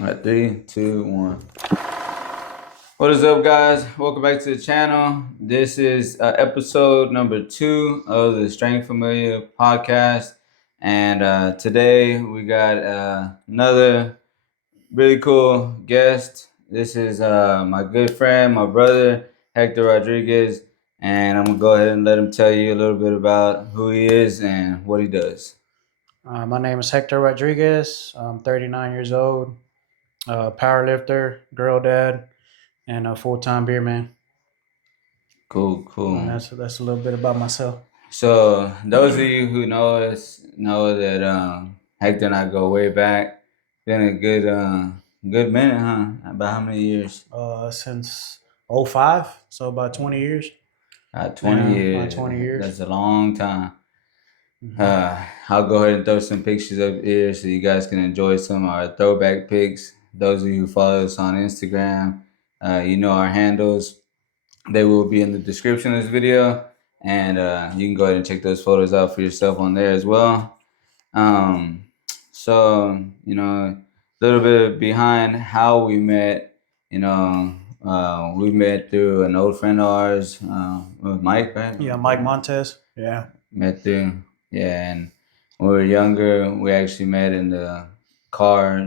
All right, 3, 2, 1. What is up, guys? Welcome back to the channel. This is episode number 2 of the Strength Familiar podcast. And today we got another really cool guest. This is my good friend, my brother, Hector Rodriguez. And I'm going to go ahead and let him tell you a little bit about who he is and what he does. My name is Hector Rodriguez. I'm 39 years old, powerlifter, girl dad, and a full-time beer man. Cool. And that's a little bit about myself. So those of you who know us know that Hector and I go way back. Been a good minute, huh? About how many years? Since 05, so about 20 years. 20 years. About 20 years. That's a long time. I'll go ahead and throw some pictures up here so you guys can enjoy some of our throwback pics. Those of you who follow us on Instagram, you know our handles. They will be in the description of this video, and you can go ahead and check those photos out for yourself on there as well. So, you know, a little bit behind how we met. You know, we met through an old friend of ours, with Mike, right? Yeah, Mike Montez. Yeah. Met through, yeah, and when we were younger, we actually met in the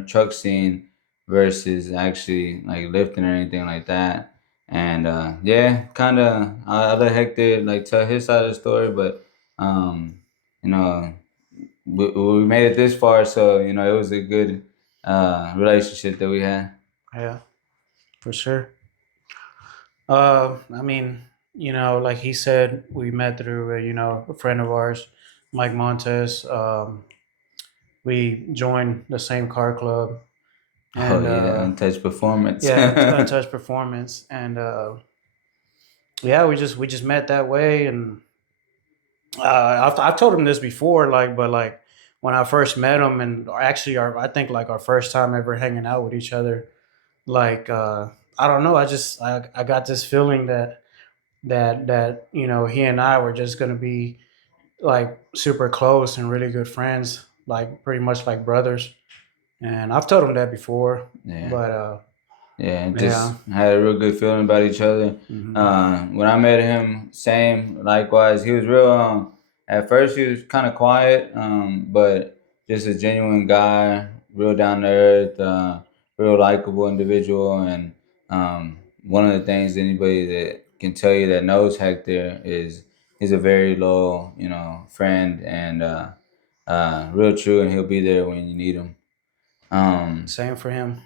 truck scene versus actually like lifting or anything like that. And yeah, kind of, I'll let Hector like tell his side of the story, but you know, we made it this far, so you know it was a good relationship that we had. Yeah, for sure. I mean, like he said, we met through, a friend of ours, Mike Montez. We joined the same car club. And, Untouched Performance. Yeah, Untouched Performance, and yeah, we just met that way, and I've told him this before, but when I first met him, and actually, I think like our first time ever hanging out with each other, I don't know, I got this feeling that he and I were just gonna be like super close and really good friends, like pretty much like brothers. And I've told him that before, Yeah. but yeah, just had a real good feeling about each other. When I met him, same, likewise. He was real. At first, he was kind of quiet, but just a genuine guy, real down to earth, real likable individual. And one of the things anybody that can tell you that knows Hector is he's a very loyal, friend and real true, and he'll be there when you need him. same for him.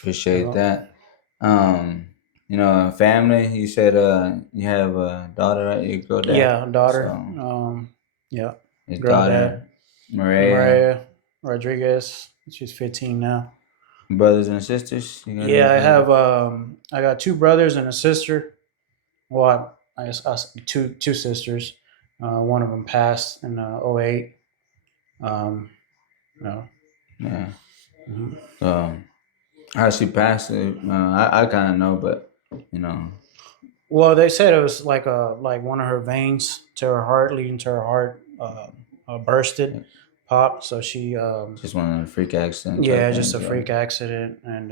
Appreciate that. Family. You said you have a daughter, right? Your girl dad. Yeah, daughter. So Yeah, your girl daughter, dad. Maria Rodriguez. She's 15 now. brothers and sisters. You got Yeah, any- I got two brothers and a sister. Well, I guess two sisters. One of them passed in '08. No. Yeah. Mhm. So how she passed it, I kind of know, but you know, Well, they said it was like one of her veins to her heart, leading to her heart, bursted, popped. So she just one of the freak accidents. yeah, just a freak accident, and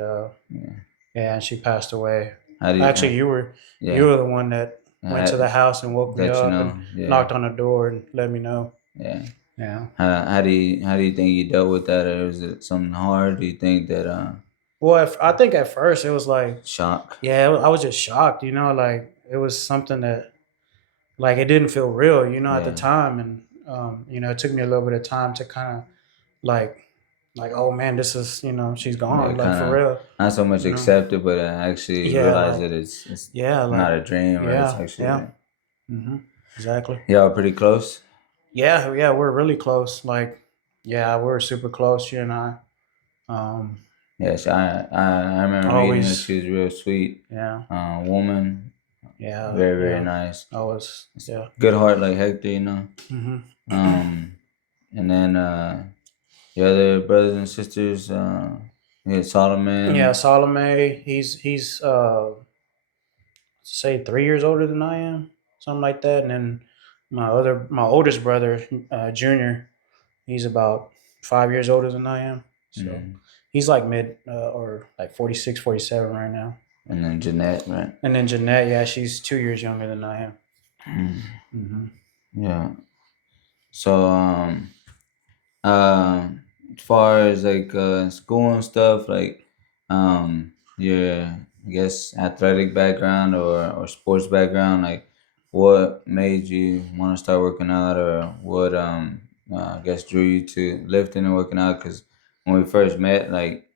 yeah, and she passed away. How do you? Actually, you were the one that went to the house and woke me up and knocked on the door and let me know. Yeah. Yeah. How do you think you dealt with that, or is it something hard? Do you think that Well, I think at first it was like, shock? yeah, I was just shocked. Like it was something that, like, it didn't feel real, at the time, and it took me a little bit of time to kind of like, oh man, this is, she's gone, like for real. Not so much accept it, but actually realize that it's not a dream, right? It's actually Exactly. Y'all pretty close. Yeah, we're really close. Like, yeah, we're super close, you and I. Yes, I remember meeting her. She was real sweet. Yeah. Woman. Yeah. Very, very nice. Always. Yeah. Good heart like Hector, And then your other brothers and sisters, you had Solomon. Yeah, Solomon. He's say 3 years older than I am, something like that. And then my oldest brother, Junior, he's about 5 years older than I am. So He's like mid or like 46, 47 right now. And then Jeanette, right? And then Jeanette, yeah, she's 2 years younger than I am. Mm-hmm. Yeah. So as far as like school and stuff, like your I guess athletic background or sports background, like what made you want to start working out, or what I guess drew you to lifting and working out? Because when we first met, like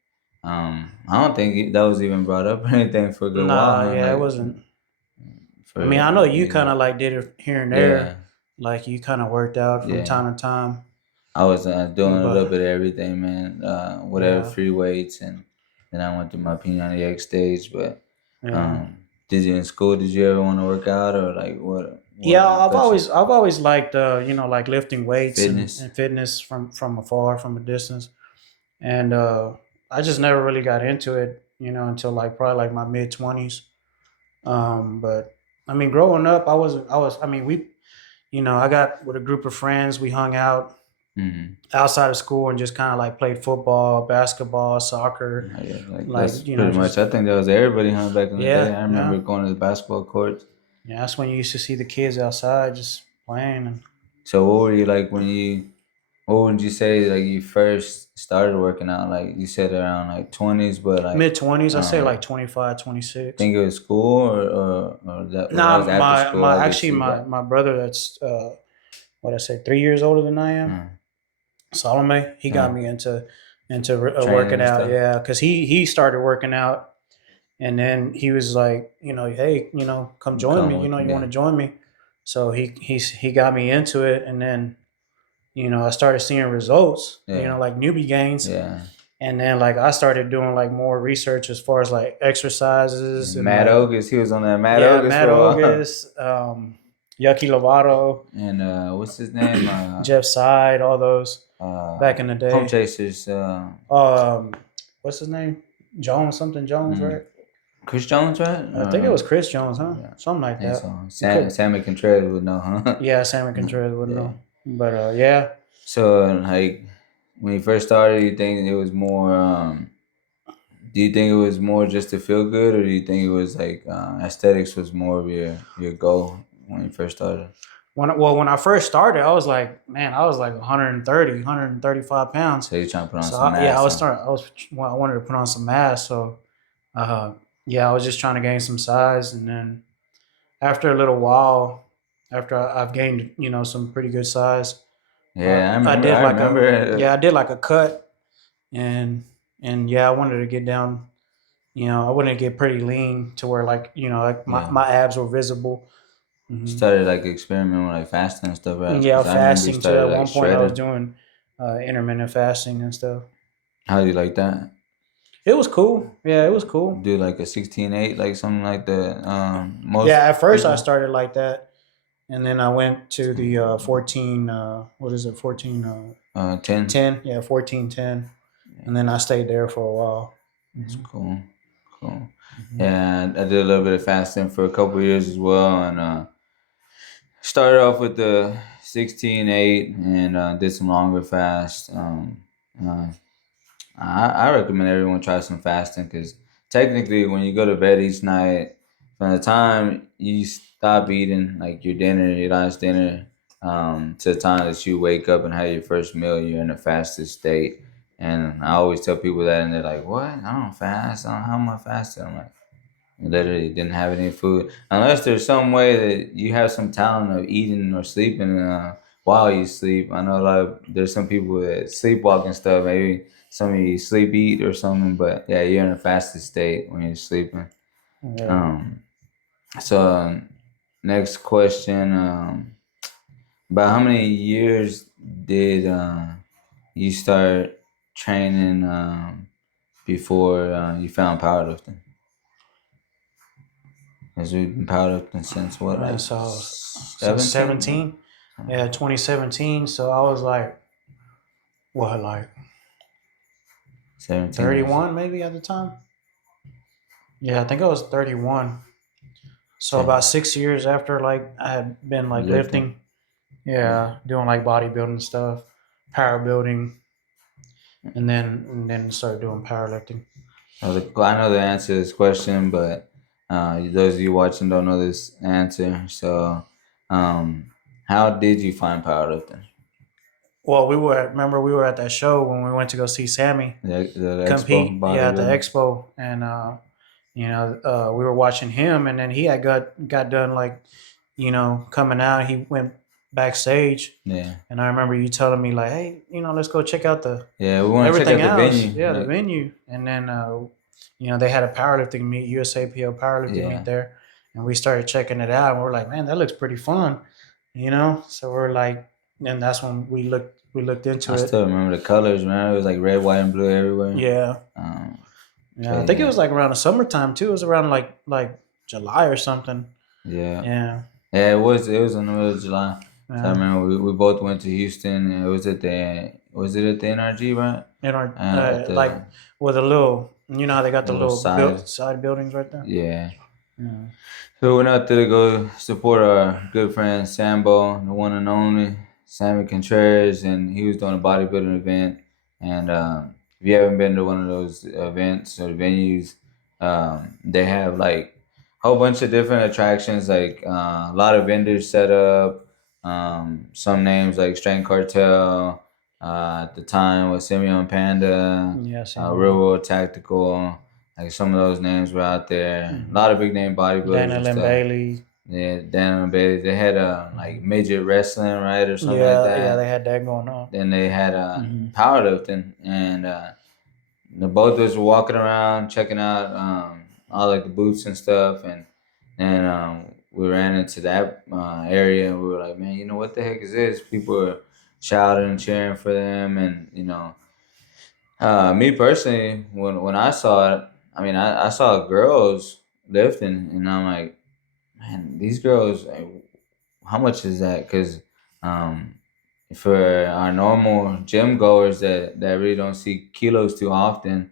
I don't think that was even brought up or anything for a good while, Nah, huh? yeah, it Like wasn't. for I mean, I know you kind yeah, of like did it here and yeah, there, like you kind of worked out from yeah. time to time, I was doing a little but bit of everything, man. Whatever yeah, free weights, and then I went through my P90X stage. But yeah, did you in school? Did you ever want to work out, or like what? yeah. What got you? I've always liked, like lifting weights Fitness. and fitness from afar, from a distance, and I just never really got into it, until like probably like my mid 20s. But I mean, growing up, I mean, I got with a group of friends. We hung out Mm-hmm. outside of school and just kind of like played football, basketball, soccer, Yeah, like like, that's pretty much. just, I think that was everybody, huh? Back in the day, yeah, I yeah. remember going to the basketball courts. Yeah, that's when you used to see the kids outside just playing. And So what were you like when you? What would you say like you first started working out? Like you said around like 20s, but like mid 20s, I say like um 25, 26. think it was school or that was Nah, after school. my I guess actually you got my brother that's what I say 3 years older than I am, uh, Salome. He got uh, me into training working and out. stuff. Yeah, because he started working out, and then he was like, hey, come join Come me. with You want yeah, to join me? So he got me into it, and then I started seeing results. yeah, Like newbie gains, yeah. and then like I started doing like more research as far as like exercises and Matt like, Ogus, he was on that Matt yeah, Ogus Matt for a while. Ogus, Yucky Lovato, And what's his name? Jeff Side, all those Uh, back in the Pump day. Chasers. Um, what's his name? Jones, something Jones, Mm, right? Chris Jones, right? I think it was Chris Jones, huh? Yeah, Something I like think that. so. It could. Sammy Contreras would know, huh? Yeah, Sammy Contreras wouldn't Yeah. know. But yeah. So like when you first started, you think it was more? Do you think it was more just to feel good, or do you think it was like aesthetics was more of your goal when you first started? When I first started, I was like, man, I was like 130, 135 pounds. So you're trying to put on So some mass, huh? I wanted to put on some mass. So yeah, I was just trying to gain some size, and then after a little while, after I've gained, some pretty good size, Yeah, I I remember. did I like a remember. yeah, I did like a cut, and yeah, I wanted to get down. I wanted to get pretty lean to where like like Yeah, my abs were visible. you Hmm. started like experimenting with like fasting and stuff, right? Yeah, Because I remember you fasting too. started At like one point, I was shredding. doing intermittent fasting and stuff. How do you like that? It was cool. Yeah, it was cool. Do like a 16-8, like something like that. Yeah, Most at first I people. started like that, and then I went to the 14. What is it? 14. 10. 10. Yeah, 14:10, and then I stayed there for a while. That's Hmm. cool. Cool. Hmm. Yeah, I did a little bit of fasting for a couple years as well, and started off with the 16-8 and did some longer fast. Uh, I recommend everyone try some fasting because technically, when you go to bed each night, from the time you stop eating like your dinner, your last dinner, to the time that you wake up and have your first meal, you're in a fasted state. And I always tell people that, and they're like, "What? I don't fast. How am I fasting?" I'm like, "You literally didn't have any food, unless there's some way that you have some talent of eating or sleeping while you sleep." I know there's some people that sleepwalk and stuff. Maybe some of you sleep eat or something, but yeah, you're in a fasted state when you're sleeping. Yeah. Um, so next question: about how many years did you start training before you found powerlifting? Because we've been powerlifting since what, Man, like so since 17? 17, yeah, 2017. So I was like, what, like 17 years. 31 maybe at the time? Yeah, I think I was 31. So Okay. about 6 years after like I had been like Lifting. lifting, yeah, doing like bodybuilding stuff, power building, and then started doing powerlifting. I know the answer to this question, but those of you watching don't know this answer. So, um, how did you find powerlifting? Well, remember we were at that show when we went to go see Sammy The expo compete. Yeah, at the bodybuilding. expo, and we were watching him, and then he had got done like coming out. He went backstage, Yeah, and I remember you telling me like, hey, let's go check out the yeah. We want to check everything out the else. venue. Yeah, the Like, venue, and then they had a powerlifting meet, USAPL powerlifting yeah. meet there, and we started checking it out, and we're like, man, that looks pretty fun, So we're like, and that's when we looked into I it. still remember the colors, man. It was like red, white, and blue everywhere. Yeah, Um, yeah. I but think it yeah, was like around the summertime too. It was around like July or something. yeah, Yeah, yeah. It was in the middle of July. So I yeah. remember we both went to Houston. And it was at the NRG, right? In our At like the with a little, how they got the little little side. side buildings right there. Yeah. Yeah. So we went out there to go support our good friend Sambo, the one and only Sammy Contreras, and he was doing a bodybuilding event. And if you haven't been to one of those events or venues, they have like a whole bunch of different attractions, like a lot of vendors set up. Some names like Strength Cartel, at the time with Simeon Panda, Yeah, Real same. World Tactical. Like some of those names were out there. A lot of big name bodybuilders Dana and Lynn stuff. Bailey. Yeah, Dan and Bailey. They had like midget wrestling, right, or something like Yeah, that. they had that going on. Then they had Hmm. powerlifting, and the both of us were walking around checking out all like the booths and stuff, and then we ran into that area, and we were like, man, what the heck is this? People were shouting and cheering for them, and me personally, when I saw it, I mean, I saw girls lifting, and I'm like, man, these girls, like, how much is that? Because um, for our normal gym goers that really don't see kilos too often,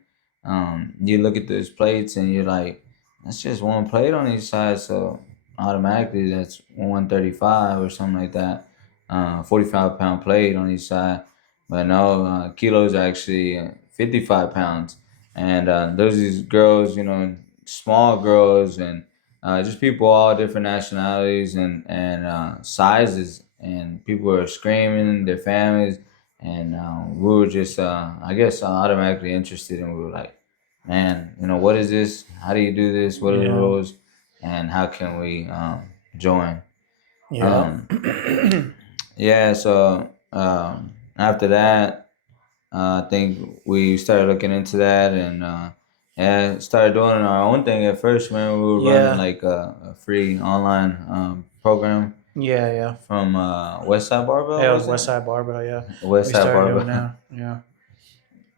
you look at those plates and you're like, that's just one plate on each side, so automatically that's 135 or something like that, 45-pound plate on each side. But no, kilos are actually 55 pounds, and there's these girls, small girls and just people all different nationalities and sizes, and people were screaming their families, and we were just I guess automatically interested, and we were like, man, what is this? How do you do this? What are the Yeah, rules? And how can we join? yeah, Um, yeah, so after that, I think we started looking into that, and yeah, started doing our own thing at first. Man, we were running yeah, like a free online program yeah. from Westside Barbell, Yeah, it was was West it? Side Barbell. Yeah, we Westside started doing Barbell. that. Yeah,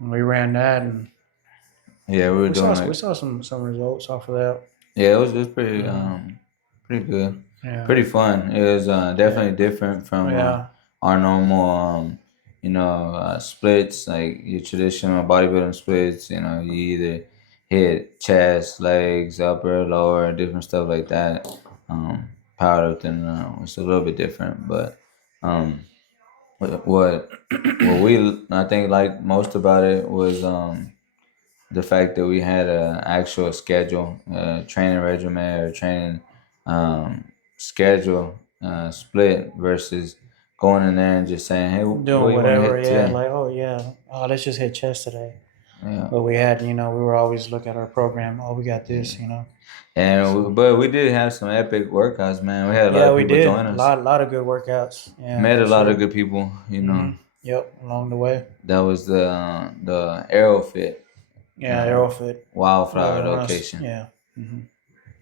and we ran that, and Yeah, we were we saw doing we like, saw some results off of that. yeah, it was pretty Yeah, pretty good, yeah, pretty fun. It was yeah, definitely different from yeah. our normal splits, like your traditional bodybuilding splits. You either hit chest, legs, upper, lower, different stuff like that. Um, Powerlifting was a little bit different, but um, what we I think liked most about it was the fact that we had a actual schedule, training regimen or training schedule split versus going in there and just saying, "Hey, what Doing do you want to whatever. hit Yeah, today?" like oh yeah, let's just hit chest today. Yeah, But we had, we were always look at our program. Oh, we got yeah. this. And So but we did have some epic workouts, man. We had a lot yeah, of we people did join a us. lot of good workouts. Yeah, Met for a lot of sure. good people. Yep, along the way. That was the Aerofit Yeah, uh, Aerofit. Wildflower When I was, location. yeah. Hmm.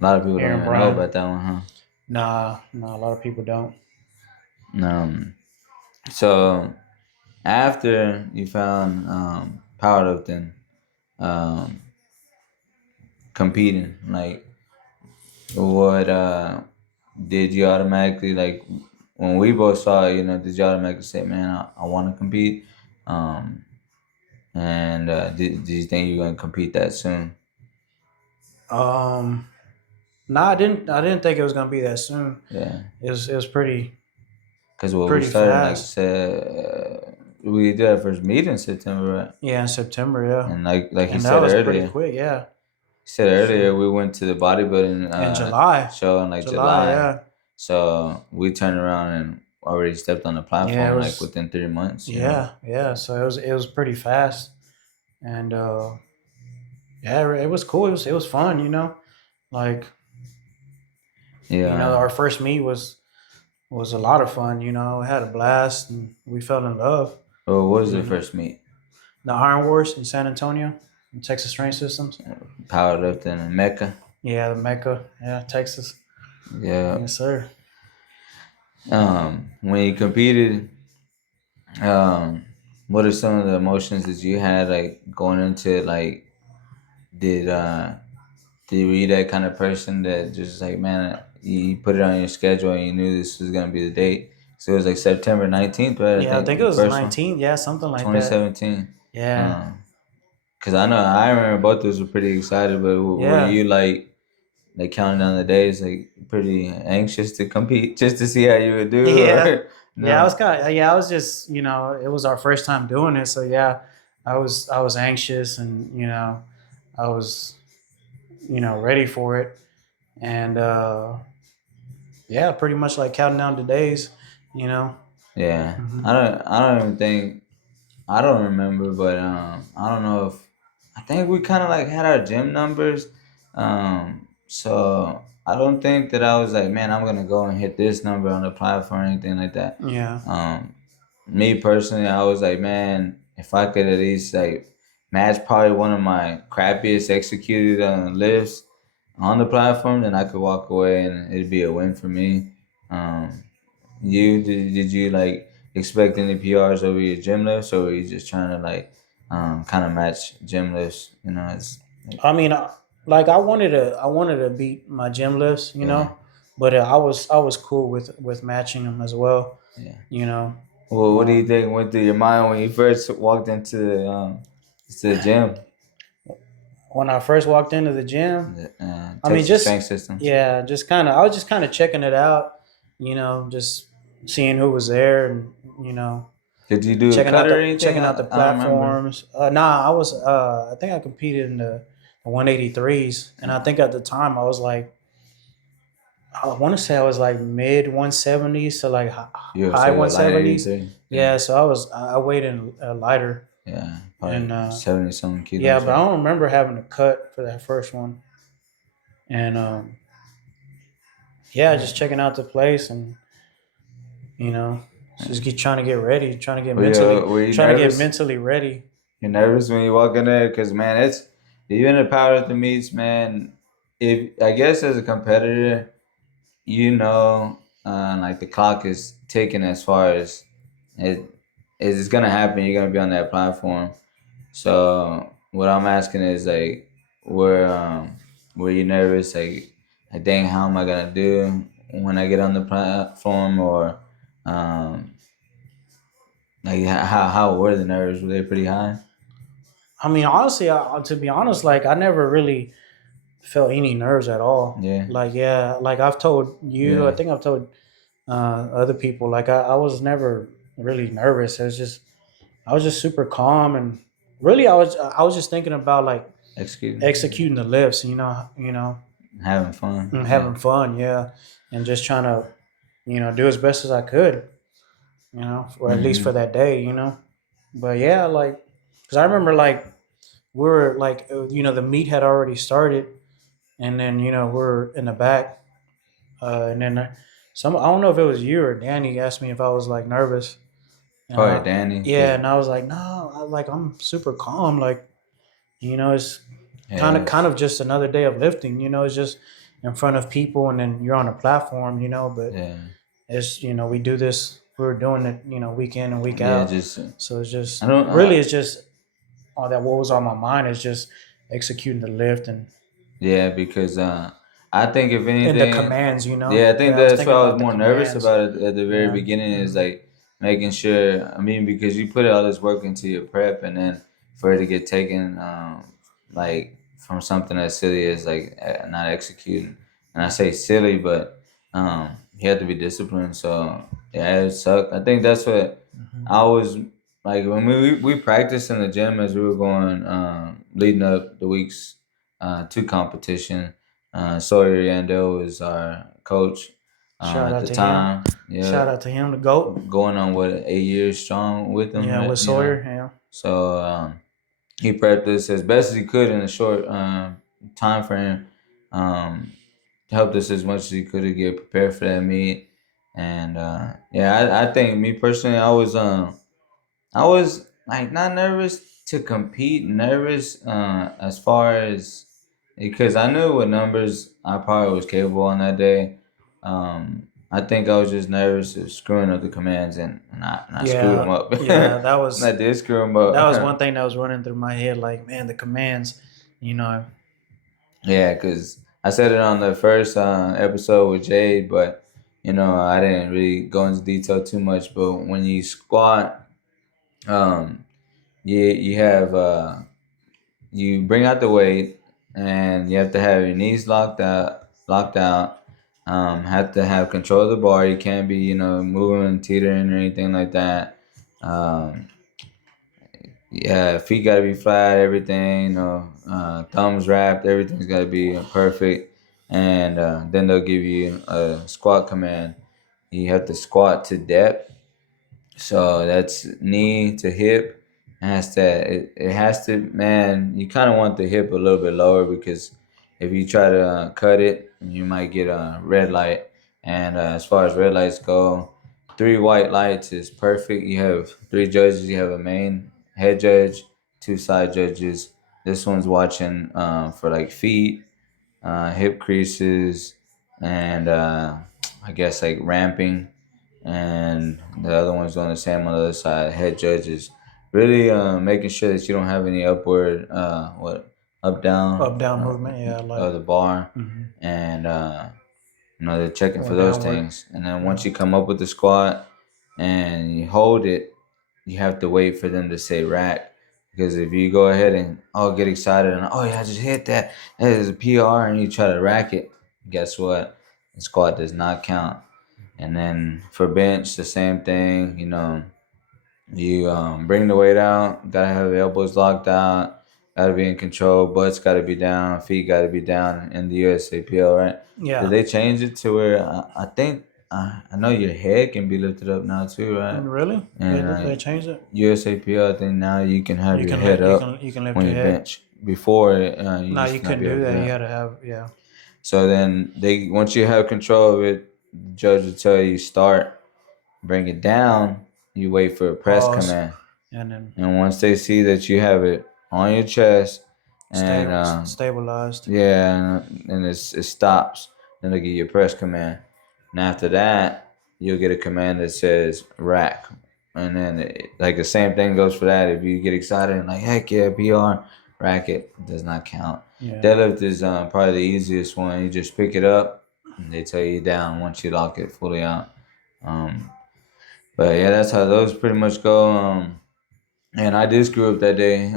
A lot of people don't Aaron even know Bryan. about that one, huh? Nah, a lot of people don't. Um, so after you found powerlifting, um, competing, like what did you automatically like when we both saw it, did you automatically say, man, I want to compete? Um, and did you think you're gonna compete that soon? Um, nah, I didn't think it was gonna be that soon. Yeah, It was pretty because what we pretty started, like you fast. said, we did our first meet in September, right? Yeah, in September, yeah. And like he And that said was pretty earlier, quick, yeah. we went to the bodybuilding In July. show in like July, July. yeah. So we turned around and already stepped on the Yeah, it platform like was within 3 months. You know? yeah. So it was pretty fast. And yeah, it was cool. It was fun, you know. Like, you know, Yeah. our first meet was a lot of fun, you know. We had a blast and we fell in love. Well, what was the You know. first meet? The Iron Wars in San Antonio, in Texas Range Systems. Powerlifting in Mecca. Yeah, the Mecca. Yeah, Texas. Yeah. Yes, sir. When you competed, um, what are some of the emotions that you had like going into it? Like, did were you that kind of person that just like, man, you put it on your schedule and you knew this was gonna be the date? So it was like September 19th, right? I Yeah, I think think it the was first one, 19. Yeah, something like that. 2017. Yeah. Cause I remember both of us were pretty excited, but were Yeah. you like counting down the days, like pretty anxious to compete just to see how you would do? Yeah. Or, no? Yeah, I was I was just, you know, it was our first time doing it. So yeah, I was anxious and, you know, I was, you know, ready for it. And yeah, pretty much like counting down the days, you know. Yeah, Mhm. I don't even think I don't remember, but I don't know if I think we kind of like had our gym numbers, so I don't think that I was like, man, I'm gonna go and hit this number on the platform or anything like that. Yeah. Me personally, I was like, man, if I could at least like match probably one of my crappiest executed lifts on the platform, then I could walk away and it'd be a win for me. Um, did you like expect any PRs over your gym lifts, or were you just trying to like kind of match gym lifts? You know, it's I mean, like I wanted to beat my gym lifts, you yeah, know, but I was cool with matching them as well, yeah. you know. Well, what do you Um, think went through your mind when you first walked to the gym, when I first walked into the gym, the I mean, Texas just Strength Systems? yeah, just kind of I was just kind of checking it out, you know, just seeing who was there and you know Did you do a cut or anything? checking out the I don't remember. platforms. Nah, I was I think I competed in the 183s, and I think at the time I was like I want to say I was like mid 170s to like You were high say what, like 170s. 83? Yeah, Yeah, so I weighed in lighter, yeah, and probably 70 something yeah, kilos, but I right? don't remember having a cut for that first one, and yeah, just checking out the place and you know just get trying to get ready, Were you trying to get nervous? mentally ready. You're nervous when you walk in there, cause man, it's even the powerlifting meets, man. If I guess as a competitor, you know, like the clock is ticking as far as it is gonna happen. You're gonna be on that platform. So what I'm asking is like, were you nervous? Like, dang, how am I gonna do when I get on the platform? Or um, like how were the nerves? Were they pretty high? I mean, honestly, to be honest, like I never really felt any nerves at all. Yeah, Like yeah, like I've told you, I yeah. think I've told other people, like I was never really nervous. It was just I was just super calm and really I was just thinking about like Executing, executing the lifts, you know, having fun. and Yeah. having fun, yeah, and just trying to you know do as best as I could, you know, or at least for Hmm. that day, you know. But yeah, like because I remember like we're like you know the meet had already started, and then you know we're in the back, and then some I don't know if it was you or Danny asked me if I was like nervous, and Probably Danny, yeah, cause and I was like no, like I'm super calm, like you know it's yeah, kind of just another day of lifting, you know, it's just in front of people, and then you're on a platform, you know, but yeah, it's you know we do this, we're doing it, you know, week in and week yeah. out, Just so it's I just don't. really it's just all that what was on my mind is just executing the lift Yeah, because I think if and the anything, commands, you know, yeah, I think yeah, I was that's what thinking I was about the more nervous commands, about at the very yeah. beginning is Hmm. like making sure. I mean, because you put all this work into your prep, and then for it to get taken, like from something as silly as like not executing, and I say silly, but you have to be disciplined. So yeah, it sucked. I think that's what Hmm. I was. like when we practiced in the gym as we were going, leading up the weeks to competition. Sawyer Yandel was our coach Shout at out the to him. time. Shout Yeah, out to him, the GOAT. going on what 8 years strong with him. Yeah, with You know, Sawyer. Yeah. so he prepped us as best as he could in a short time frame. Um, Helped us as much as he could to get prepared for that meet. And yeah, I think me personally, I was like not nervous to compete, nervous as far as because I knew what numbers I probably was capable on that day. I think I was just nervous of screwing up the commands and I screwed them Yeah, up. yeah, that I was did screw them that was up. one thing that was running through my head. Like, man, the commands, you know. Yeah, because I said it on the first episode with Jade, but I didn't really go into detail too much. But when you squat, um, you have you bring out the weight, and you have to have your knees locked out. Have to have control of the bar. You can't be moving and teetering or anything like that. Um, yeah, feet gotta be flat, everything, thumbs wrapped, everything's gotta be perfect. And then they'll give you a squat command. You have to squat to depth. So that's knee to hip. It has to, man, you kind of want the hip a little bit lower because if you try to cut it, you might get a red light. And as far as red lights go, 3 white lights is perfect. You have 3 judges. You have a main head judge, 2 side judges. This one's watching for like feet, hip creases, and I guess like ramping, and the other one's doing the same on the other side. Head judges really making sure that you don't have any upward up down Up down movement. Yeah, like of the bar, mhm. and they're checking Or for those downward. things. And then Yeah. once you come up with the squat and you hold it, you have to wait for them to say rack. Because if you go ahead and get excited and yeah, I just hit that is a PR, and you try to rack it, guess what? The squat does not count. And then for bench, the same thing. You bring the weight out. Gotta have the elbows locked out. Gotta be in control. Butts gotta be down. Feet gotta be down in the USAPL, right? Did Yeah. they change it to where I think I know your head can be lifted up now too, right? Really? And They changed it. USAPL, I think now you can have You your can head up you can lift when your you head. bench. Before you No, used you to not couldn't be able do to do that. You that. had to have yeah. So then once you have control of it, the judge will tell you start, bring it down. You wait for a press Pause command. and then And once they see that you have it on your chest and stabilized. yeah, and it stops, then they give you a press command. And after that, you'll get a command that says rack. And then like the same thing goes for that. If you get excited and like heck yeah, PR, rack it does not count. Yeah. Deadlift is probably the easiest one. You just pick it up and they tell you down once you lock it fully out. Um, but yeah, that's how those pretty much go. And I did screw up that day.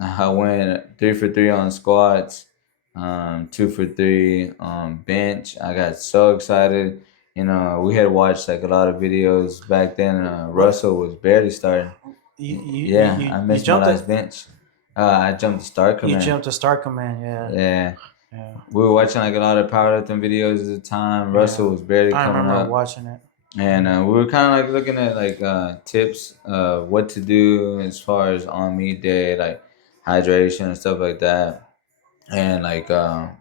I went 3 for 3 on squats, 2 for 3 on bench. I got so excited. We had watched like a lot of videos back then. What Russell was barely starting. Yeah, I you missed my jumped last it? bench. I jumped the start You command. jumped the start command. Yeah. Yeah, Yeah. we were watching like a lot of powerlifting videos at the time. Russell Yeah. was barely I coming remember up. watching it. And we were kind of like looking at like tips of what to do as far as on meet day, like hydration and stuff like that, and like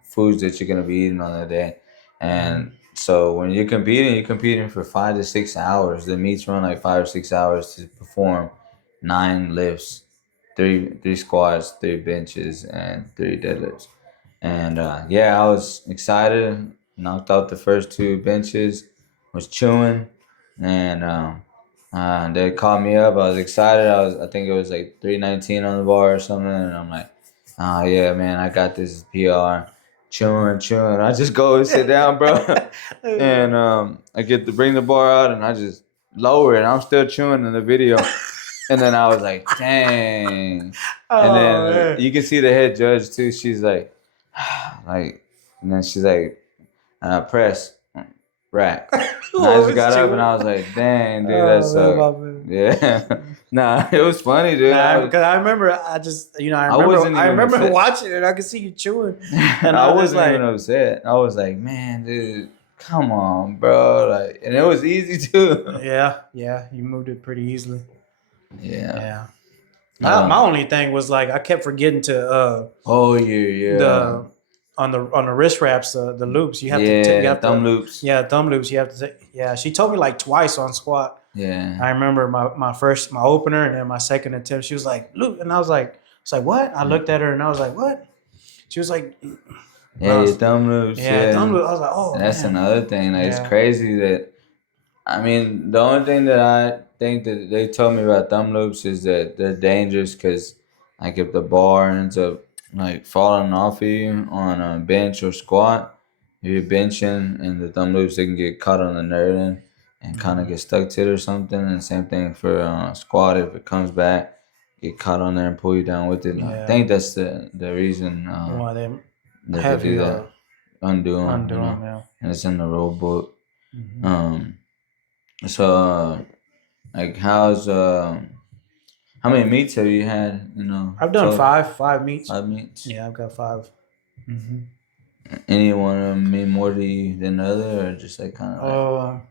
foods that you're gonna be eating on that day. And so when you're competing for 5 to 6 hours. The meets run like 5 or 6 hours to perform 9 lifts, three squats, 3 benches, and 3 deadlifts. And yeah, I was excited. Knocked out the first 2 benches. Was chewing, and they called me up. I was excited. I think it was like 319 on the bar or something, and I'm like, oh yeah, man, I got this PR. Chewing. I just go and sit down, bro, and I get to bring the bar out, and I just lower it. I'm still chewing in the video. And then I was like, dang. And then Oh man. you can see the head judge too. She's like, and then she's like, press, rack. And I just got up and I was like, dang, dude, that sucked. Yeah. Nah, it was funny, dude. Because I remember, I remember watching it. I could see you chewing, and I wasn't even upset. I was like, man, dude, come on, bro. Like, and it was easy too. Yeah, you moved it pretty easily. Yeah. My only thing was like I kept forgetting to. The on the wrist wraps, the loops. You have thumb loops. Yeah, thumb loops. You have to. Yeah, she told me like twice on squat. Yeah. I remember my opener and then my second attempt. She was like, "Loop," and I was like, what? I looked at her and I was like, what? She was like, yeah, your thumb loops. Yeah, thumb loops. I was like, oh, and that's another thing. Like, it's crazy that. I mean, the only thing that I think that they told me about thumb loops is that they're dangerous because, like, if the bar ends up like falling off of you on a bench or squat, if you're benching and the thumb loops, they can get caught on the nerve end and kind of get stuck to it or something. And same thing for squat, if it comes back, get caught on there and pull you down with it. I think that's the reason why they do that. Undo them, yeah. And it's in the rule book. So, like, how many meets have you had? I've done five meets. 5 meets. Yeah, I've got 5. Mm-hmm. Any one of them mean more to you than the other, or just like kind of?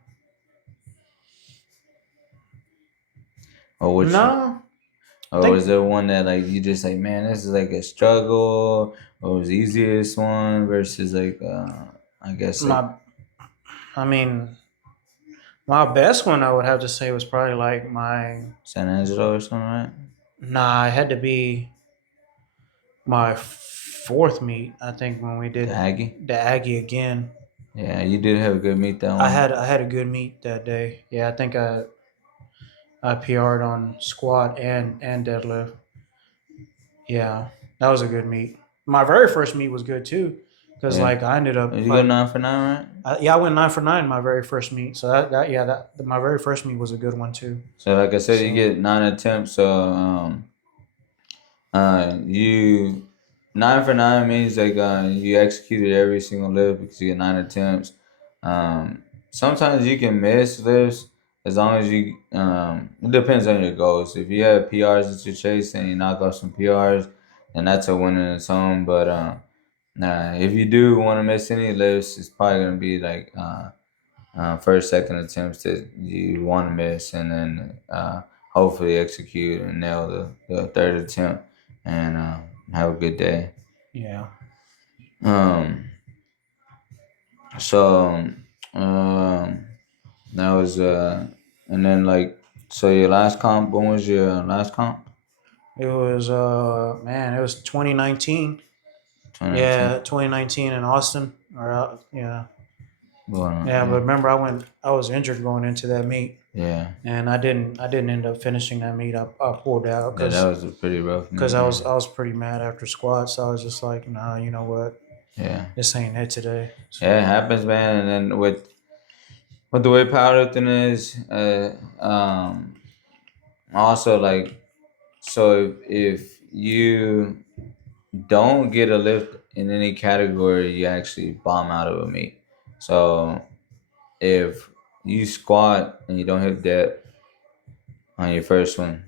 Or which? No. Or was there one that like you just like, man, this is like a struggle, or was the easiest one versus like I guess like, my best one I would have to say was probably like my San Angelo or something, right? Nah, it had to be my 4th meet, I think, when we did the Aggie again. Yeah, you did have a good meet that one. I had a good meet that day. Yeah, I think I PR'd on squat and deadlift. Yeah, that was a good meet. My very first meet was good too, because like I ended up. You go 9 for 9, right? I went 9 for 9 my very first meet. So that my very first meet was a good one too. So like I said, you get 9 attempts. So you 9 for 9 means like you executed every single lift because you get 9 attempts. Sometimes you can miss lifts as long as you. It depends on your goals. If you have PRs that you're chasing and you knock off some PRs, then that's a win in its own. But if you do want to miss any lifts, it's probably gonna be like first, second attempts that you want to miss, and then hopefully execute and nail the third attempt and have a good day. Yeah. So that was and then like, so your last comp. When was your last comp? It was it was 2019. Yeah, 2019 in Austin. Yeah. But remember, I was injured going into that meet. Yeah. And I didn't end up finishing that meet. I pulled out because that was a pretty rough meet. Because I was pretty mad after squats. So I was just like, nah, you know what? Yeah. This ain't it today. So. Yeah, it happens, man. And then with the way powerlifting is, also like, so if you don't get a lift in any category, you actually bomb out of a meet. So if you squat and you don't hit depth on your first one,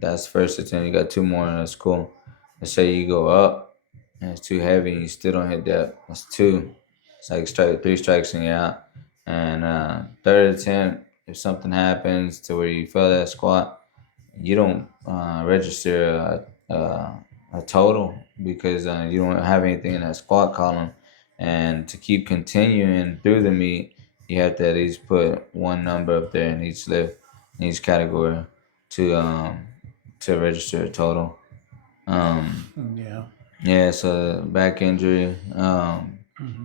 that's first attempt. You got 2 more, and that's cool. Let's say you go up and it's too heavy and you still don't hit depth. That's 2. It's like 3 strikes and you're out. And third attempt, if something happens to where you fail that squat, you don't register a total because you don't have anything in that squat column. And to keep continuing through the meet, you have to at least put 1 number up there in each lift, in each category, to register a total. Yeah. So back injury. Yeah,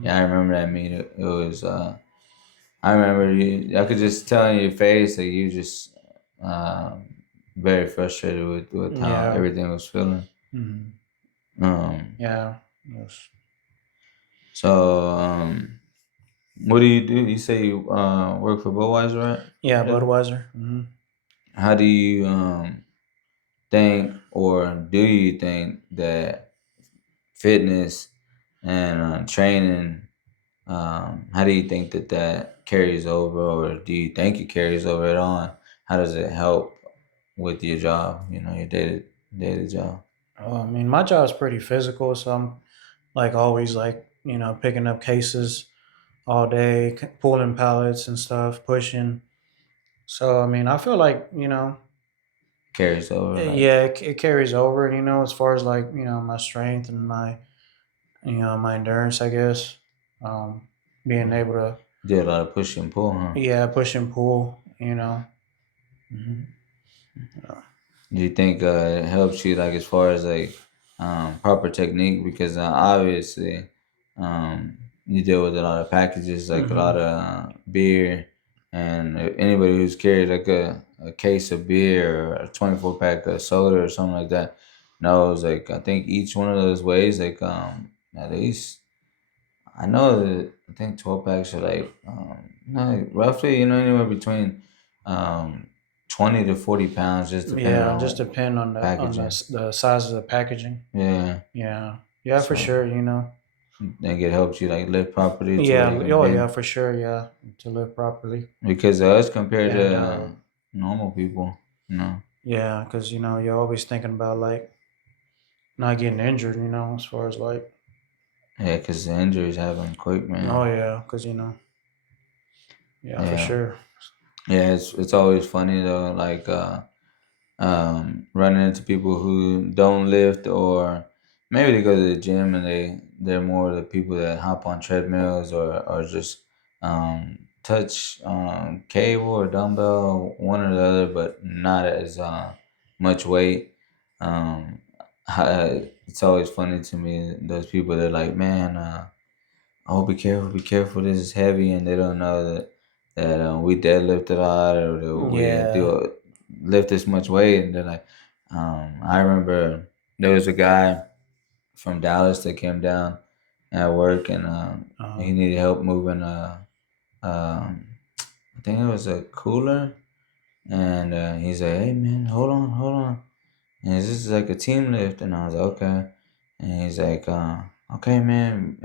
I remember that meet. It was. I remember you. I could just tell in your face that you just very frustrated with how everything was feeling. Yeah. Yes. So what do? You say you work for Budweiser, right? Yeah, Budweiser. Mm-hmm. How do you think, or do you think that fitness and training How do you think that carries over, or do you think it carries over at all? How does it help with your job? Your daily job. I mean, my job's pretty physical, so I'm like always like picking up cases all day, pulling pallets and stuff, pushing. So I mean, I feel like Carries over, like yeah, it carries over. As far as like my strength and my my endurance, I guess. Being able to did a lot of push and pull, huh? yeah push and pull. Hmm. Uh, Do you think it helps you, like, as far as like proper technique? Because obviously, you deal with a lot of packages, like a lot mhm. of beer, and anybody who's carried like a case of beer or a 24 pack of soda or something like that knows, like, I think each one of those ways, like, at least I know that I think 12 packs are like, no, roughly, anywhere between um 20 to 40 pounds, just depending Yeah, just on depend on packaging. the size of the packaging. Yeah. Yeah, yeah, for So sure. I think it helps you like live properly to where Yeah, you can oh yeah, bend, for sure. Yeah, to live properly. because us compared And to normal people, you know. yeah, because you're always thinking about like not getting injured. As far as like Yeah, because the injuries happen quick, oh man. yeah, because yeah, for Yeah. sure. Yeah, it's always funny though, like running into people who don't lift, or maybe they go to the gym and they're more the people that hop on treadmills, or just touch cable or dumbbell, one or the other, but not as much weight. Um, it's always funny to me, those people that are like, man, oh, be careful, this is heavy, and they don't know that we deadlift a lot, or that we Yeah. lift this much weight, and they're like, I remember there was a guy from Dallas that came down at work, and Uh, he needed help moving um, I think it was a cooler, and he's like, hey man, hold on, and this is like a team lift, and I was like, okay. And he's like, okay, man,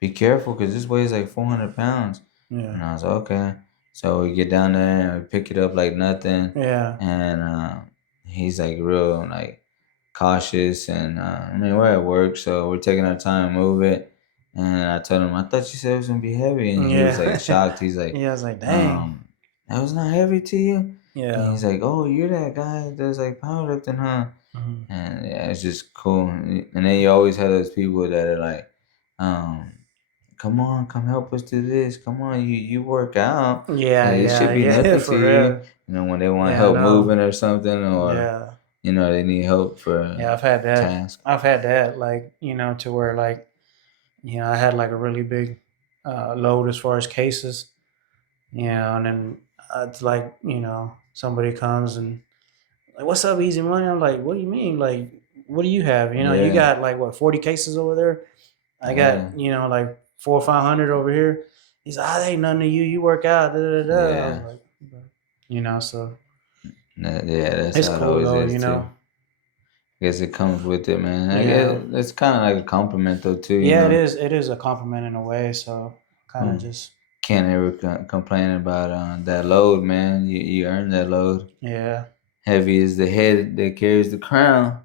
be careful, because this weighs like 400 pounds. yeah. And I was like, okay. So we get down there and we pick it up like nothing. Yeah. And he's like real like cautious. And I mean, we're at work, so we're taking our time to move it. And I told him, I thought you said it was going to be heavy. And he was like Yeah. shocked. He's like, Yeah. I was like, dang. um, that was not heavy to you? And Yeah. he's like, "Oh, you're that guy that does like powerlifting, huh?" Mhm. And yeah, it's just cool. And then you always have those people that are like, um, "Come on, come help us do this. Come on, you work out. Yeah. It should Yeah. be Yeah. nothing to For you." real. When they want Yeah. I help know. moving or something, or Yeah. they need help for Yeah. a I've had that. task. I've had that. Like to where like I had like a really big load as far as cases. And then it's like somebody comes and like, what's up, Easy Money? I'm like, what do you mean? Like, what do you have? You Yeah, got like what 40 cases over there? I yeah, got like 400 or 500 over here. He's like, that ain't nothing to you. You work out. Da, da, da. I was yeah. like, so Yeah, that's it's how it cool always though. is too. I guess it comes with it, man. I Yeah, guess it's kind of like a compliment though too. yeah, it is. It is a compliment in a way. So kind of Hmm. just Can't ever complain about that load, man. You earn that load. yeah. Heavy is the head that carries the crown.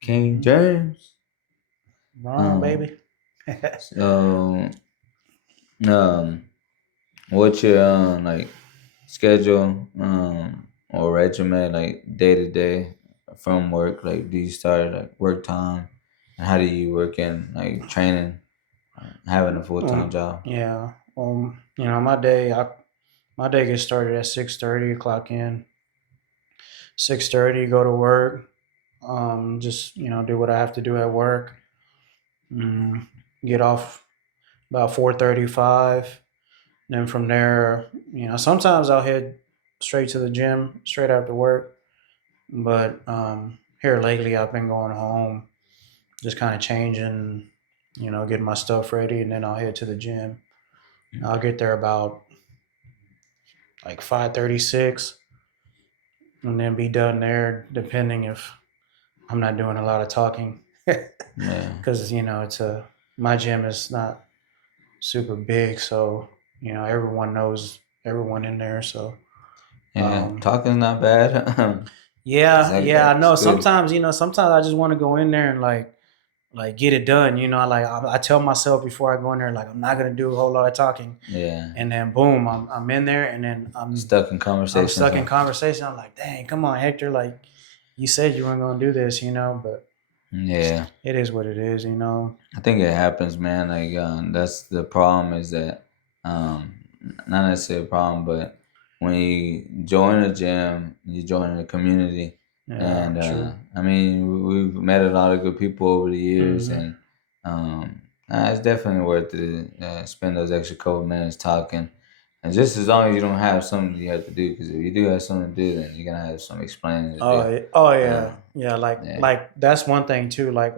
King Hmm. James. Wrong, Um. baby. So, um, what's your like schedule or regimen, like day to day from work? Like, do you start at like work time, and how do you work in like training, having a full time job? Yeah. My day gets started at 6:30. Clock in 6:30. Go to work. Just do what I have to do at work. Mm, get off about 4:35. Then from there, sometimes I'll head straight to the gym straight after work. But here lately, I've been going home, just kind of changing, getting my stuff ready, and then I'll head to the gym. I'll get there about like 5:36, and then be done there, depending if I'm not doing a lot of talking, Yeah, because it's a my gym is not. super big, so everyone knows everyone in there. So Yeah, talking's not bad. yeah, I It's know. good. Sometimes I just want to go in there and like get it done. I tell myself before I go in there, like I'm not gonna do a whole lot of talking, Yeah. and then boom, I'm in there, and then Stuck in I'm conversations. stuck in conversation. I'm like, dang, come on, Hector, like you said you weren't gonna do this, but Yeah. it is what it is. I think it happens, man. Like that's the problem is that not necessarily a problem, but when you join a gym, you join a community, Yeah, and true. I mean we've met a lot of good people over the years, Hmm. and it's definitely worth it. Spend those extra couple minutes talking, and just as long as you don't have something you have to do, because if you do have something to do, then you're gonna have some explaining to do. Oh yeah, Um, yeah. yeah. Like that's one thing too. Like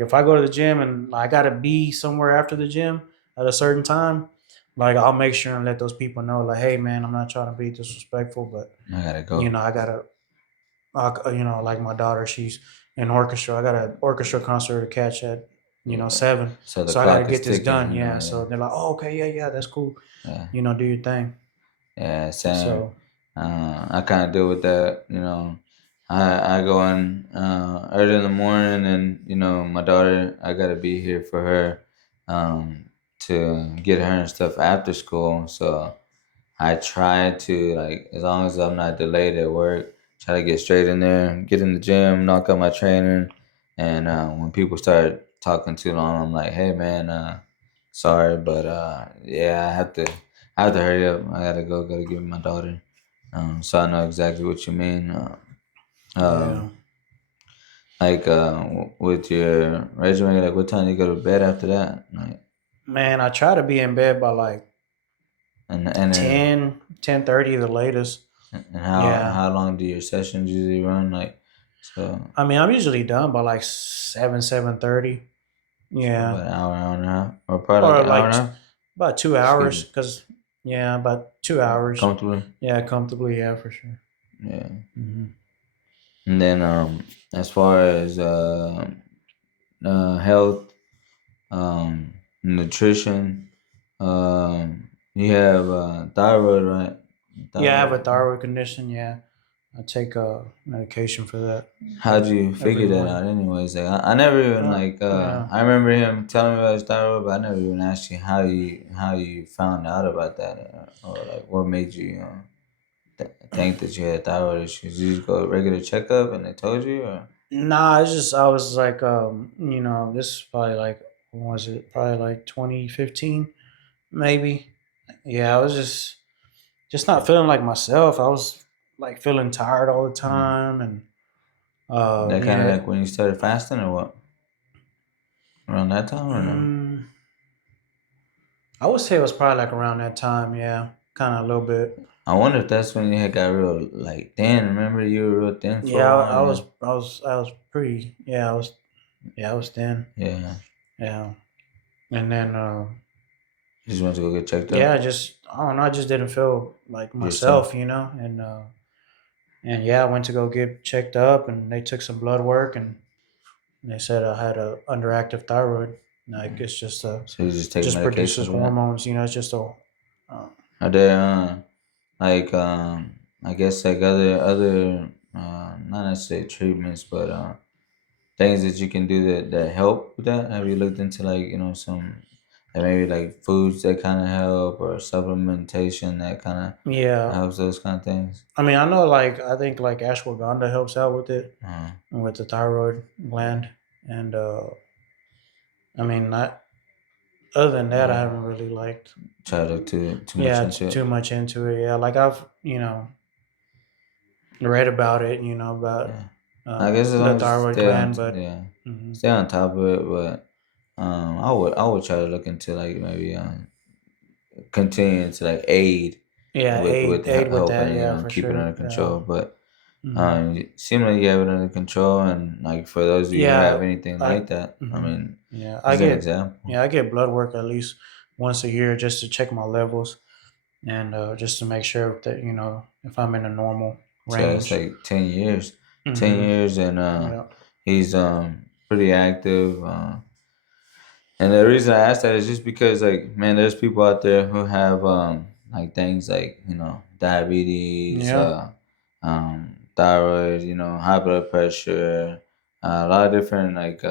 if I go to the gym and I gotta be somewhere after the gym at a certain time, like I'll make sure and let those people know, like, hey man, I'm not trying to be disrespectful, but I gotta go. I gotta, like my daughter, she's in orchestra. I got an orchestra concert to catch at Yeah. 7, So the so I gotta clock is get this ticking, done. you know. Yeah, Yeah. so they're like, oh okay, yeah, that's cool. Yeah. Do your thing. Yeah, same. So I kind of deal with that, you know. I go in early in the morning, and my daughter, I gotta be here for her, to get her and stuff after school. So I try to, like, as long as I'm not delayed at work, try to get straight in there, get in the gym, knock out my training, and when people start talking too long, I'm like, hey man, sorry, but yeah, I have to hurry up. I gotta give my daughter. So I know exactly what you mean. yeah, Um, like with your regimen, like what time do you go to bed after that? Like, man, I try to be in bed by like and then 10:30 the latest. and Yeah, how long do your sessions usually run? Like, so I mean I'm usually done by like 7:30. so Yeah, about an hour and a half, or probably like or an hour like and a half. about 2 hours, Excuse because yeah, about 2 hours. comfortably. Yeah, comfortably. Yeah, for sure. Yeah. Hmm. And then as far as health, nutrition, you have thyroid, right? Yeah, I have a Thyroid. thyroid condition. Yeah, I take medication for that How'd you every figure that morning. out? Anyways, like I never even like Yeah. I remember him telling me about his thyroid, but I never even asked you how you found out about that, or like what made you think that you had thyroid issues. Did you just go to a regular checkup and they told you, or Nah, it's just I was like, this is probably like, when was it? Probably like 2015, maybe. Yeah, I was just not feeling like myself. I was like feeling tired all the mm. time, and that kind of yeah. like when you started fasting, or what? Around that time, or no? Mm, I would say it was probably like around that time. Yeah, kind of a little bit. I wonder if that's when you had got real like thin. Remember you were real thin for a Yeah, while, and then I was pretty. Yeah, I was thin. yeah, Yeah, and then you just went to go get checked yeah, up I don't know. I just didn't feel like yourself. myself, and yeah, I went to go get checked up, and they took some blood work, and they said I had a underactive thyroid. Like it's just So you just take just medication produces for that. hormones. It's just a uh, Are there like I guess like other not necessarily treatments, but things that you can do that help with that? Have you looked into like some like maybe like foods that kind of help, or supplementation that kind of yeah. helps those kind of things? I mean, I know, like I think like ashwagandha helps out with it, Uh, with the thyroid gland, and I mean, not other than that, I yeah. haven't really liked. Try to look too much Yeah, into it. too much into it. Yeah, like I've read about it, about Yeah. I guess as the long as you thyroid stay on, gland, but yeah, mhm. stay on top of it. But I would try to look into like maybe continuing to like aid Yeah, with aid with helping that. Yeah, for keep it sure. under Yeah. control. But Hmm. you seem like you have it under control, and like for those of you who have Yeah, anything I like that, I mhm. mean, Yeah, this is an example. I get blood work at least once a year just to check my levels, and just to make sure that if I'm in a normal So it's range. like 10 years, Hmm. and Yeah. he's pretty active. And the reason I asked that is just because, like, man, there's people out there who have like things like diabetes, Yeah. thyroid, high blood pressure, a lot of different like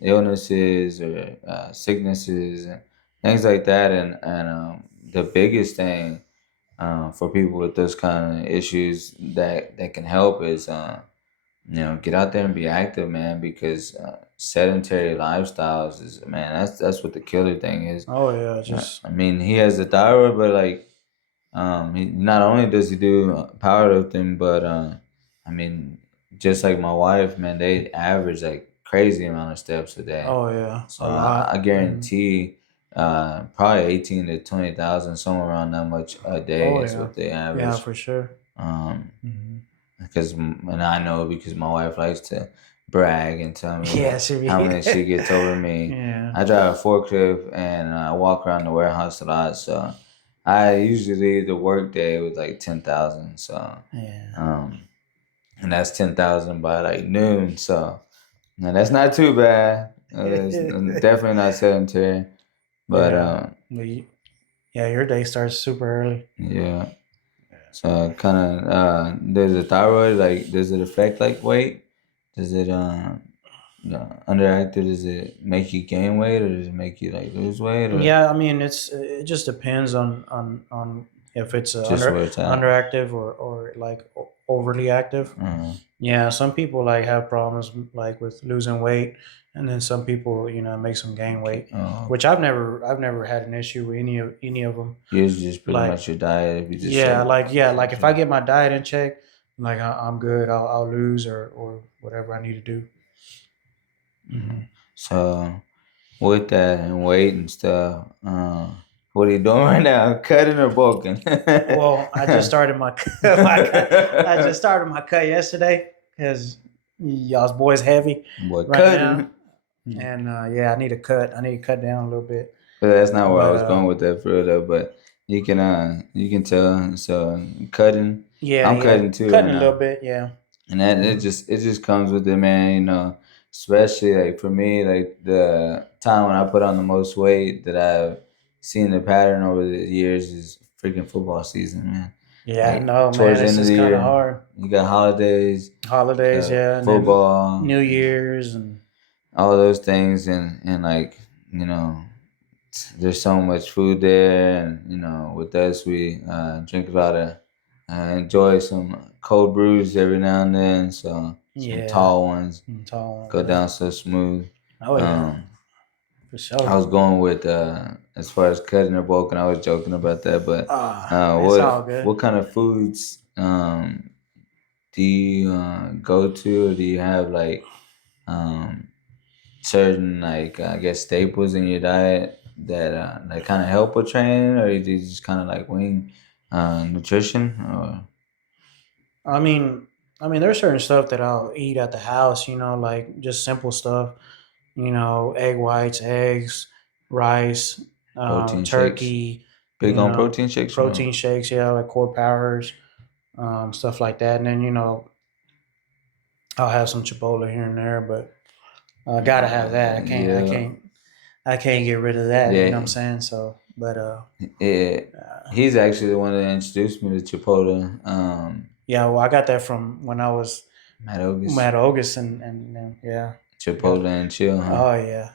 illnesses or sicknesses and things like that. And the biggest thing for people with those kind of issues that can help is get out there and be active, man, because sedentary lifestyles is, man, that's what the killer thing is. Oh yeah, just I mean, he has the thyroid, but like, not only does he do powerlifting, but I mean, just like my wife, man, they average like crazy amount of steps a day. oh yeah, So a I lot. guarantee, probably 18 to 20,000, somewhere around that much a day Oh is yeah, what they yeah, average. for sure. Um, Hmm. and I know because my wife likes to brag and tell me Yeah, should how be. many she gets over me. Yeah, I drive a forklift and I walk around the warehouse a lot, so I usually leave the work day with like 10,000. So, yeah, um, and that's 10,000 by like noon. So, now that's not too bad. It's definitely not sedentary, but yeah. Well, yeah, your day starts super early. yeah. So kind of does the thyroid, like, does it affect like weight? Does it underactive? Does it make you gain weight or does it make you like lose weight or Yeah, I mean, it just depends on if it's just where it's at? underactive or like overly active. Uh, Yeah, some people like have problems like with losing weight, and then some people it makes them gain okay. weight, which I've never had an issue with any of them. Yours is just pretty Like much your diet. If you just yeah, say, like if I get my diet in check, like I'm good. I'll lose or whatever I need to do. Mhm. Hmm. So with that and weight and stuff, what are you doing right now? Cutting or bulking? Well, I just started my my cut. I just started my cut yesterday because y'all's boys heavy Boy, right now, cutting. and yeah, I need to cut. I need to cut down a little bit. But that's not where I But was going with that for real though. But you can tell. So cutting, yeah, I'm yeah, cutting too right cutting a little now, bit. Yeah. and that Hmm. it just comes with it, man. Especially like for me, like the time when I put on the most weight that I've seen the pattern over the years is freaking football season, man. Yeah, I Like know, man. towards the It's end of just the kind of year, hard. you got holidays, Holidays, yeah, and then football, New Year's and all those things, and like you know there's so much food there, and with us we drink a lot of enjoy some cold brews every now and then, so some yeah, tall ones tall ones. go Yeah. down so smooth. Oh yeah, um for I sure. was going with as far as cutting or bulking, I was joking about that, but It's all good. what kind of foods do you go to, or do you have like um certain, like, I guess, staples in your diet that kind of help with training, or do you just kind of like wing nutrition? Or I mean, there's certain stuff that I'll eat at the house. Like just simple stuff. Egg whites, eggs, rice, protein shakes? turkey. Big on protein shakes, or Protein shakes. Yeah, like core powers, stuff like that. And then I'll have some Chipotle here and there, but I gotta have that. I can't. I yeah, can't. I can't get rid of that. You know what I'm yeah. saying? So, but It, uh he's actually the one that introduced me to Chipotle. yeah. Well, I got that from when I was Matt Ogus, at August, and yeah, Chipotle and chill, huh? oh yeah,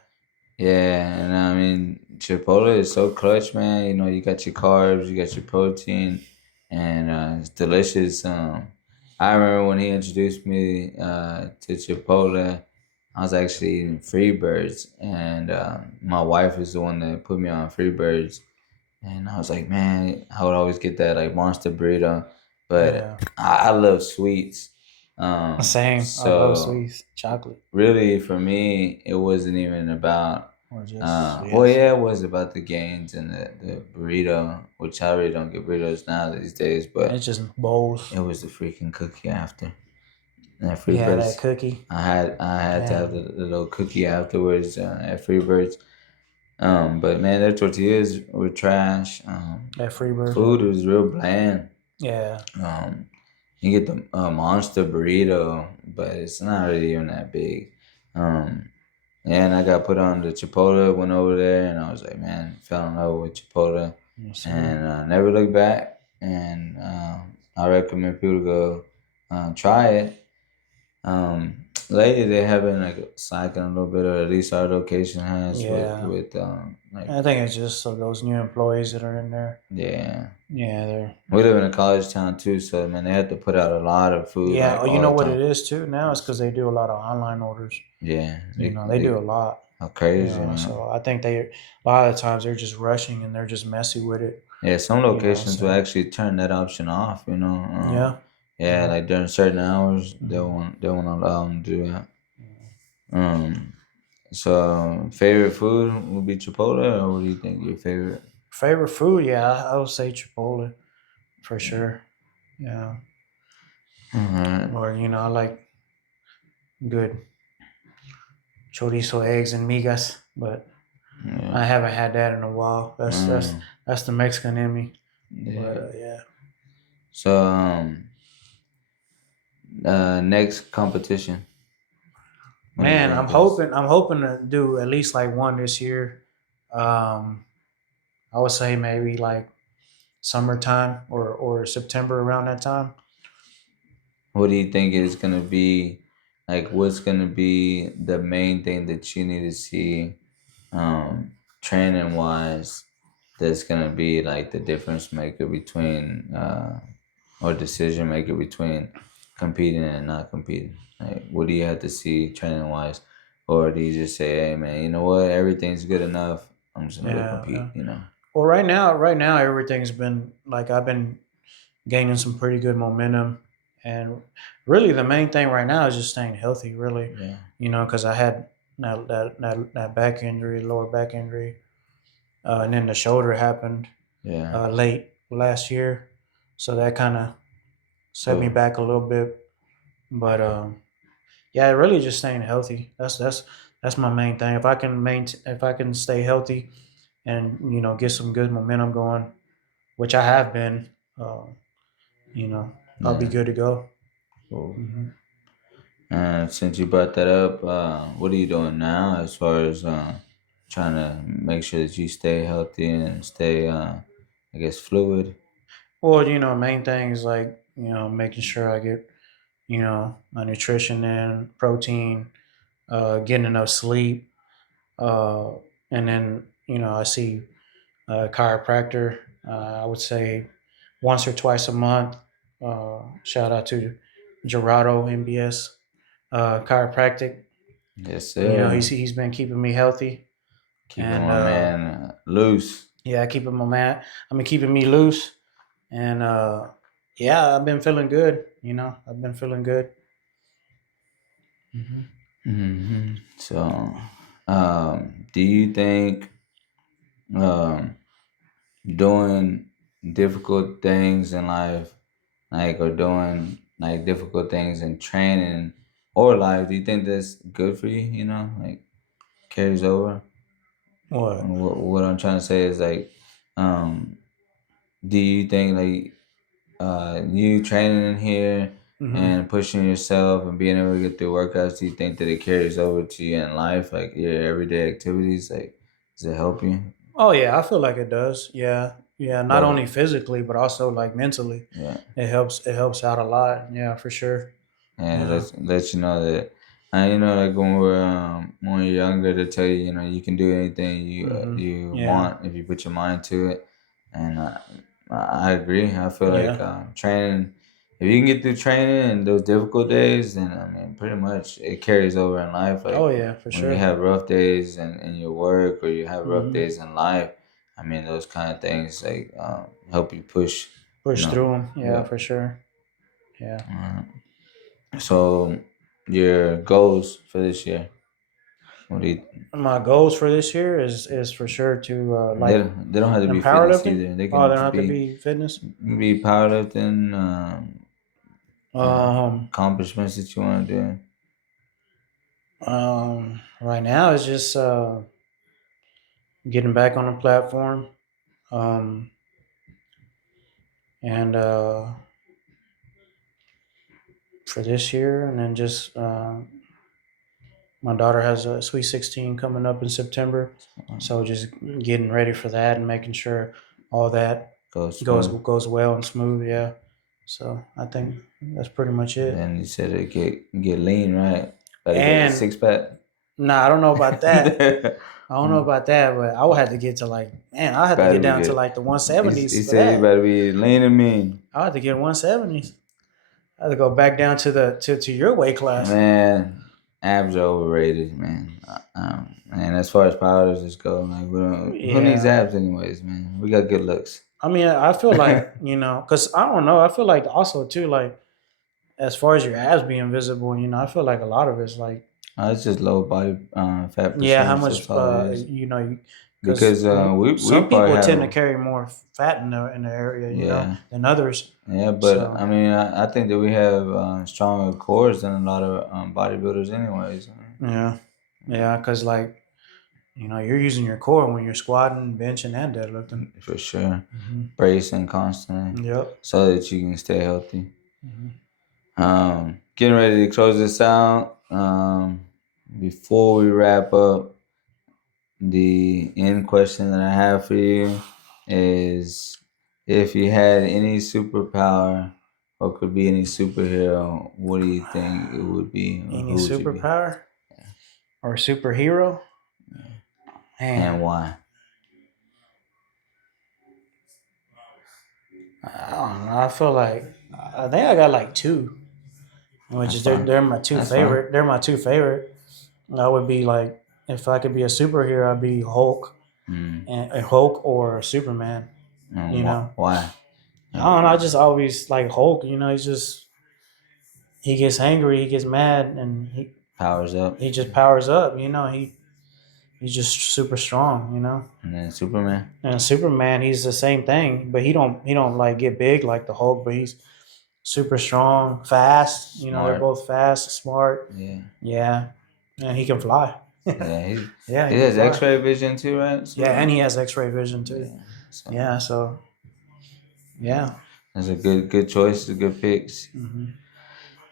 Yeah, and I mean Chipotle is so clutch, man. You got your carbs, you got your protein, and it's delicious. I remember when he introduced me to Chipotle, I was actually eating Freebirds, and my wife is the one that put me on Freebirds, and I was like, man, I would always get that like monster burrito, but yeah. I love sweets. Same. I love So sweets, chocolate, really for me it wasn't even about or just well, yes. yeah, it was about the gains and the burrito, which I really don't get burritos now these days, but It's just bowls. it was the freaking cookie after. And at Yeah, that Freebirds, cookie. I had to have Damn, the little cookie afterwards at Freebirds. But man, their tortillas were trash. that free bird. Food was real bland. Yeah, Um, you get the monster burrito, but it's not really even that big. Um, Yeah, and I got put on the Chipotle. Went over there, and I was like, man, fell in love with Chipotle, Yes, sir. and never looked back. And I recommend people to go try it. Lately they have been like slacking a little bit, or at least our location has Yeah. with like I think it's just those new employees that are in there. yeah. Yeah, they're. We live in a college town too, so man, they have to put out a lot of food Yeah, like oh, you all know the what it time. is too now? It's because they do a lot of online orders. Yeah, They do a lot. how crazy, man. So I think a lot of the times they're just rushing and they're just messy with it. Yeah, some locations will So actually turn that option off. yeah, Yeah, yeah. like during certain hours, Mhm. they won't allow them to do that. Um, so favorite food would be Chipotle, or what do you think your favorite? Favorite food? Yeah, I would say Chipotle for sure. Yeah, Alright. or I like good chorizo eggs and migas, but Yeah. I haven't had that in a while. Mm, That's the Mexican in me. But yeah. yeah, So next competition. What do you man, think is? I'm hoping to do at least like one this year. Um, I would say maybe like summertime or September around that time. What do you think is gonna be like? What's gonna be the main thing that you need to see, training wise? That's gonna be like the difference maker between, or decision maker between competing and not competing. Like, what do you have to see training wise, or do you just say, "Hey, man, you know what? Everything's good enough. I'm just gonna go Yeah, yeah. compete." You know? Well, right now, everything's been like I've been gaining some pretty good momentum, and really the main thing right now is just staying healthy. Really, Yeah. because I had that back injury, lower back injury, and then the shoulder happened Yeah. late last year, so that kind of set me So back a little bit. But yeah, really just staying healthy. That's my main thing. If I can stay healthy and get some good momentum going, which I have been, uh, you know, I'll be yeah. good to go. Cool. Hmm. And since you brought that up, what are you doing now as far as trying to make sure that you stay healthy and stay, I guess, fluid? Well, main thing is like making sure I get my nutrition in, protein, getting enough sleep, uh, and then I see a chiropractor. I would say once or twice a month. Shout out to Gerardo MBS chiropractic. Yes, He's sir. he's been keeping me healthy, Keeping and my man loose. yeah, keeping my man. I mean, keeping me loose, and yeah, I've been feeling good. I've been feeling good. Hmm. So, do you think um, doing difficult things in life, like, or doing like difficult things in training or life, do you think that's good for you? Like, carries over. What? What I'm trying to say is like, um, do you think like you training in here Hmm. and pushing yourself and being able to get through workouts, do you think that it carries over to you in life, like your everyday activities? Like, does it help you? Oh yeah, I feel like it does. Yeah, yeah. Not Well, only physically, but also like mentally. yeah, It helps. It helps out a lot. Yeah, for sure. and Yeah. let you know that, and like when you're younger, they tell you, you can do anything Hmm. you Yeah. want if you put your mind to it, and I agree. I feel like Yeah. training. If you can get through training and those difficult days, then I mean, pretty much it carries over in life. Oh Like yeah, for when you sure. have rough days in your work, or you have rough Hmm. days in life, I mean, those kind of things like help you push. You Push know, through them. Yeah, yeah. for sure. Yeah. So your goals for this year? What do you? My goals for this year is for sure to like They don't have to in be fitness powerlifting. either. They Oh, can they don't have to be be fitness. powerlifting, Um, accomplishments that you want to do. right now it's just getting back on the platform. Um, and for this year, and then just My daughter has a Sweet 16 coming up in September, so just getting ready for that and making sure all that goes well and smooth. Yeah. So I think that's pretty much it. And you said it get lean, right? Like And a 6-pack. Nah, I don't know about that. I don't know about that, but I would have to get to like, man, I had to get down to like the 170s. He said you better be lean and mean. I had to get 170s. I had to go back down to your weight class. Man, abs are overrated, man. And as far as powerlifters go, like who needs abs anyways, man? We got good looks. I mean, I feel like because I don't know. I feel like also too, like as far as your abs being visible, I feel like a lot of it's like it's just low body fat percentage. Yeah, how much because some people tend to carry more fat in the area, you know, than others. Yeah, but I mean, I think that we have stronger cores than a lot of bodybuilders, anyways. Yeah, because like you're using your core when you're squatting, benching, and deadlifting. For sure, bracing constantly. Yep. So that you can stay healthy. Getting ready to close this out. Before we wrap up, the end question that I have for you is, if you had any superpower or could be any superhero, what do you think it would be? Any superpower or superhero? And why? I don't know. I think I got like two, which is they're my two favorite. Fine. They're my two favorite. I would be like, if I could be a superhero, I'd be Hulk, and Hulk or Superman. Why? I don't know. I just always like Hulk. He gets angry, he gets mad, and he powers up. He just powers up. He's just super strong. And then Superman. And Superman, he's the same thing, but he don't like get big like the Hulk, but he's super strong, fast. They're both fast, smart. Yeah. And he can fly. He has X-ray vision too, right? So, and he has X-ray vision too. Yeah. That's a good choice. Good picks.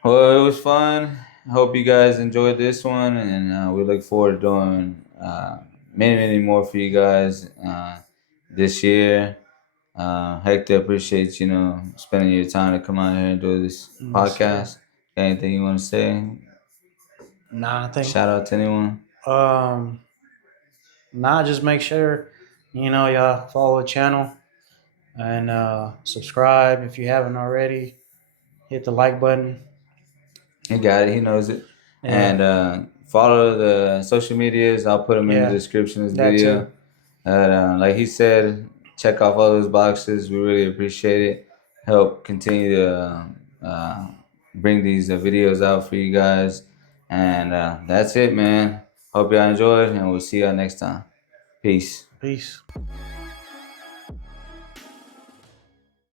Well, it was fun. I hope you guys enjoyed this one, and we look forward to doing many more for you guys this year. Hector, appreciate spending your time to come out here and do this podcast. Anything you want to say? Nah, I think. Shout out to anyone. Just make sure y'all follow the channel and subscribe if you haven't already. Hit the like button. He got it. He knows it. Yeah. And follow the social medias. I'll put them in the description of this video. Like he said, check off all those boxes. We really appreciate it. Help continue to bring these videos out for you guys. And that's it, man. Hope y'all enjoyed, and we'll see y'all next time. Peace.